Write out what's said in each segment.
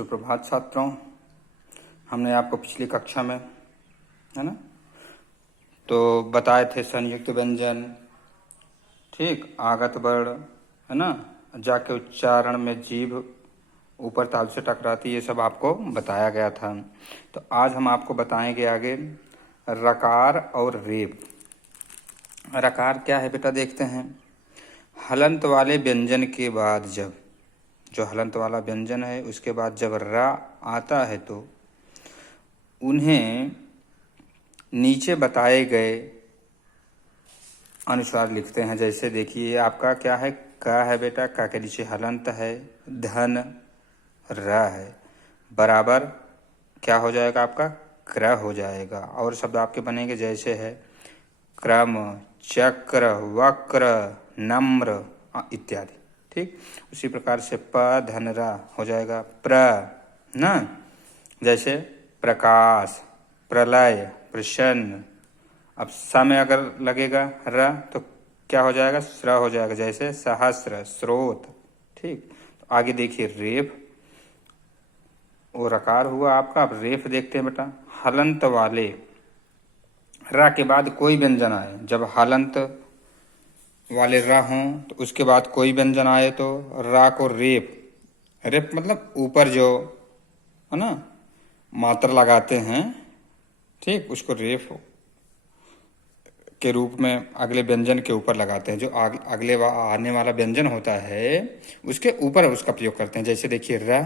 सुप्रभात छात्रों। हमने आपको पिछली कक्षा में है ना तो बताए थे संयुक्त व्यंजन, ठीक, आगत वर्ण है ना, जाके उच्चारण में जीभ ऊपर ताल से टकराती, ये सब आपको बताया गया था। तो आज हम आपको बताएंगे आगे रकार और रेप। रकार क्या है बेटा, देखते हैं। हलंत वाले व्यंजन के बाद जब जो हलंत वाला व्यंजन है उसके बाद जब रा आता है तो उन्हें नीचे बताए गए अनुसार लिखते हैं। जैसे देखिए आपका क्या है, का है बेटा, का के नीचे हलंत है, धन र है, बराबर क्या हो जाएगा आपका, क्र हो जाएगा। और शब्द आपके बनेंगे जैसे है क्रम, चक्र, वक्र, नम्र इत्यादि, ठीक। उसी प्रकार से प धन रा हो जाएगा प्र ना, जैसे प्रकाश, प्रलय, प्रसन्न। अब स में अगर लगेगा र तो क्या हो जाएगा, स्र हो जाएगा, जैसे सहस्र, स्रोत, ठीक। तो आगे देखिए रेफ, वो रकार हुआ आपका। अब रेफ देखते हैं बेटा, हलंत वाले रा के बाद कोई व्यंजन आए, जब हलंत वाले रा हों तो उसके बाद कोई व्यंजन आए तो रा को रेप, रेप मतलब ऊपर जो है ना मात्रा लगाते हैं, ठीक, उसको रेप के रूप में अगले व्यंजन के ऊपर लगाते हैं। जो अगले आने वाला व्यंजन होता है उसके ऊपर उसका प्रयोग करते हैं। जैसे देखिए रा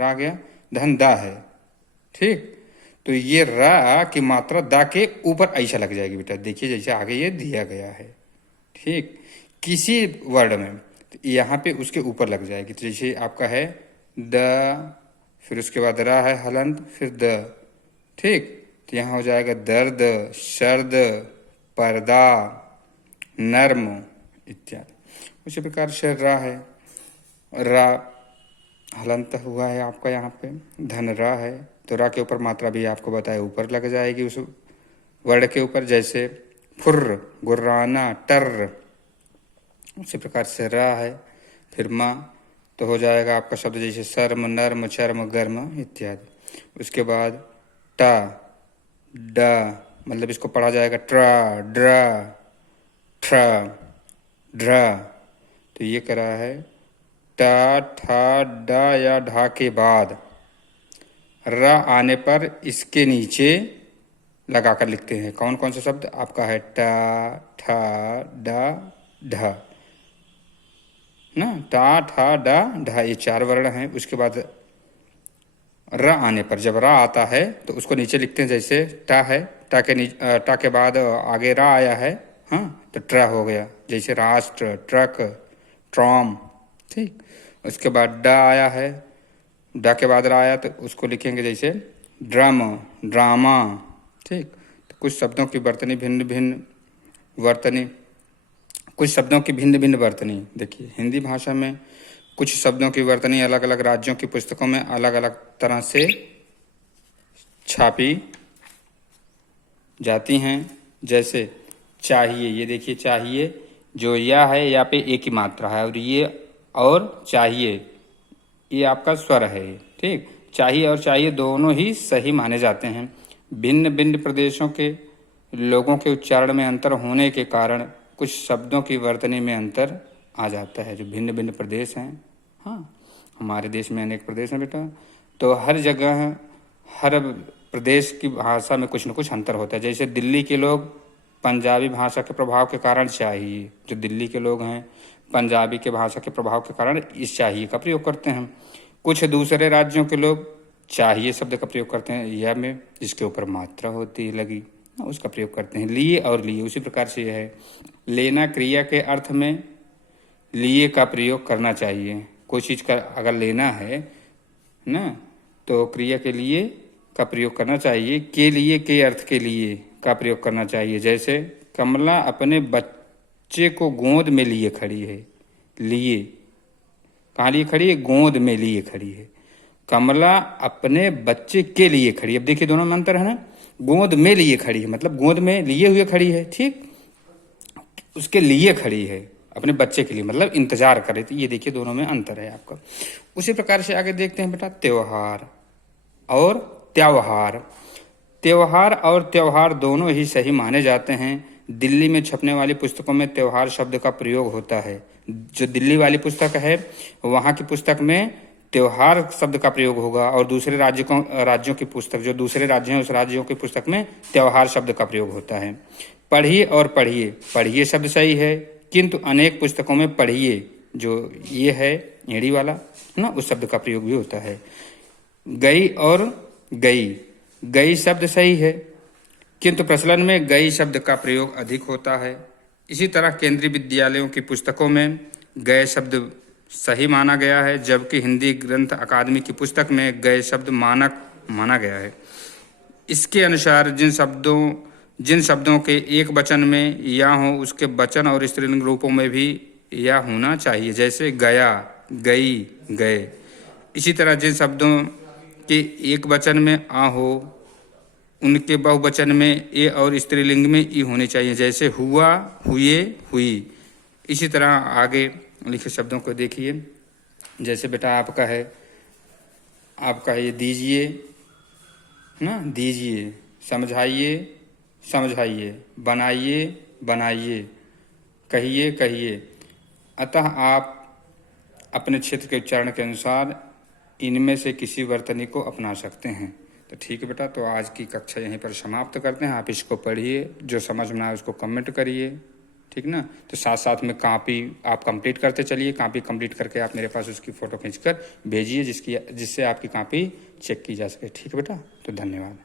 आ गया, धन दा है, ठीक। तो ये रा की मात्रा दा के ऊपर ऐसा लग जाएगी बेटा, देखिए जैसे आगे ये दिया गया है, ठीक। किसी वर्ड में तो यहाँ पे उसके ऊपर लग जाएगी। तो जैसे आपका है द, फिर उसके बाद रा है हलंत, फिर द, ठीक। तो यहाँ हो जाएगा दर्द, शर्द, पर्दा, नर्म इत्यादि। उसी प्रकार से रा है, रा हलंत हुआ है आपका यहाँ पे, धन रा है तो रा के ऊपर मात्रा भी आपको बताया ऊपर लग जाएगी उस वर्ड के ऊपर, जैसे फुर्र, गुर्राना, टर्र। उसी प्रकार से रा है, फिर माँ तो हो जाएगा आपका शब्द जैसे शर्म, नर्म, चर्म, गर्म इत्यादि। उसके बाद टा, डा, मतलब इसको पढ़ा जाएगा ट्रा, ड्रा, ट्रा, ड्रा। तो ये करा है टा, ठा, डा या ढा के बाद रा आने पर इसके नीचे लगाकर लिखते हैं। कौन कौन से शब्द आपका है, टा, ठा, डा, ढा ना, टा, ठा, डा, ढा, ये चार वर्ण हैं। उसके बाद र आने पर जब रा आता है तो उसको नीचे लिखते हैं। जैसे टा है, टा के बाद आगे रा आया है, हाँ, तो ट्रा हो गया, जैसे राष्ट्र, ट्रक, ट्रॉम, ठीक। उसके बाद डा आया है, डा के बाद रा आया तो उसको लिखेंगे जैसे ड्रम, ड्रामा, ठीक। तो कुछ शब्दों की वर्तनी भिन्न भिन्न वर्तनी, कुछ शब्दों की भिन्न भिन्न वर्तनी। देखिए हिंदी भाषा में कुछ शब्दों की वर्तनी अलग अलग राज्यों की पुस्तकों में अलग अलग तरह से छापी जाती हैं। जैसे चाहिए, ये देखिए चाहिए, जो या है या पे एक ही मात्रा है, और ये और चाहिए ये आपका स्वर है, ठीक। चाहिए और चाहिए दोनों ही सही माने जाते हैं। भिन्न भिन्न प्रदेशों के लोगों के उच्चारण में अंतर होने के कारण कुछ शब्दों की वर्तनी में अंतर आ जाता है। जो भिन्न भिन्न प्रदेश हैं, हाँ, हमारे देश में अनेक प्रदेश हैं बेटा, तो हर जगह हर प्रदेश की भाषा में कुछ न कुछ अंतर होता है। जैसे दिल्ली के लोग पंजाबी भाषा के प्रभाव के कारण चाहिए, जो दिल्ली के लोग हैं पंजाबी के भाषा के प्रभाव के कारण इस चाहिए का प्रयोग करते हैं। कुछ दूसरे राज्यों के लोग चाहिए शब्द का प्रयोग करते हैं या में जिसके ऊपर मात्रा होती है लगी, उसका प्रयोग करते हैं। लिए और लिए, उसी प्रकार से यह है लेना, क्रिया के अर्थ में लिए का प्रयोग करना चाहिए। कोई चीज़ का अगर लेना है ना तो क्रिया के लिए का प्रयोग करना चाहिए, के लिए के अर्थ के लिए का प्रयोग करना चाहिए। जैसे कमला अपने बच्चे को गोद में लिए खड़ी है, लिए कहाँ लिए खड़ी है, गोद में लिए खड़ी है। कमला अपने बच्चे के लिए खड़ी है, अब देखिए दोनों में अंतर है ना, गोद में लिए खड़ी है मतलब गोद में लिए हुए खड़ी है, ठीक, उसके लिए खड़ी है, अपने बच्चे के लिए, मतलब इंतजार करे। तो ये देखिए दोनों में अंतर है आपका। उसी प्रकार से आगे देखते हैं बेटा त्योहार और त्योहार। त्योहार और त्योहार दोनों ही सही माने जाते हैं। दिल्ली में छपने वाली पुस्तकों में त्योहार शब्द का प्रयोग होता है। जो दिल्ली वाली पुस्तक है वहाँ की पुस्तक में त्योहार शब्द का प्रयोग होगा, और दूसरे राज्यों की पुस्तक, जो दूसरे राज्य हैं उस राज्यों की पुस्तक में त्योहार शब्द का प्रयोग होता है। पढ़िए और पढ़िए, पढ़िए शब्द सही है, किंतु अनेक पुस्तकों में पढ़िए जो ये है एड़ी वाला ना, उस शब्द का प्रयोग भी होता है। गई और गई, गई शब्द सही है, किंतु प्रचलन में गई शब्द का प्रयोग अधिक होता है। इसी तरह केंद्रीय विद्यालयों की पुस्तकों में गए शब्द सही माना गया है, जबकि हिंदी ग्रंथ अकादमी की पुस्तक में गए शब्द मानक माना गया है। इसके अनुसार जिन शब्दों के एक वचन में या हो उसके वचन और स्त्रीलिंग रूपों में भी या होना चाहिए, जैसे गया, गई, गए। इसी तरह जिन शब्दों के एक वचन में आ हो उनके बहुवचन में ए और स्त्रीलिंग में ई होने चाहिए, जैसे हुआ, हुए, हुई। इसी तरह आगे लिखे शब्दों को देखिए, जैसे बेटा आपका है ये दीजिए ना, दीजिए, समझाइए, समझाइए, बनाइए, बनाइए, कहिए, कहिए। अतः आप अपने क्षेत्र के उच्चारण के अनुसार इनमें से किसी वर्तनी को अपना सकते हैं। तो ठीक है बेटा, तो आज की कक्षा यहीं पर समाप्त करते हैं। आप इसको पढ़िए, जो समझ में आए उसको कमेंट करिए, ठीक ना। तो साथ साथ में कॉपी आप कंप्लीट करते चलिए। कॉपी कंप्लीट करके आप मेरे पास उसकी फ़ोटो खींचकर भेजिए, जिससे आपकी कॉपी चेक की जा सके। ठीक है बेटा, तो धन्यवाद।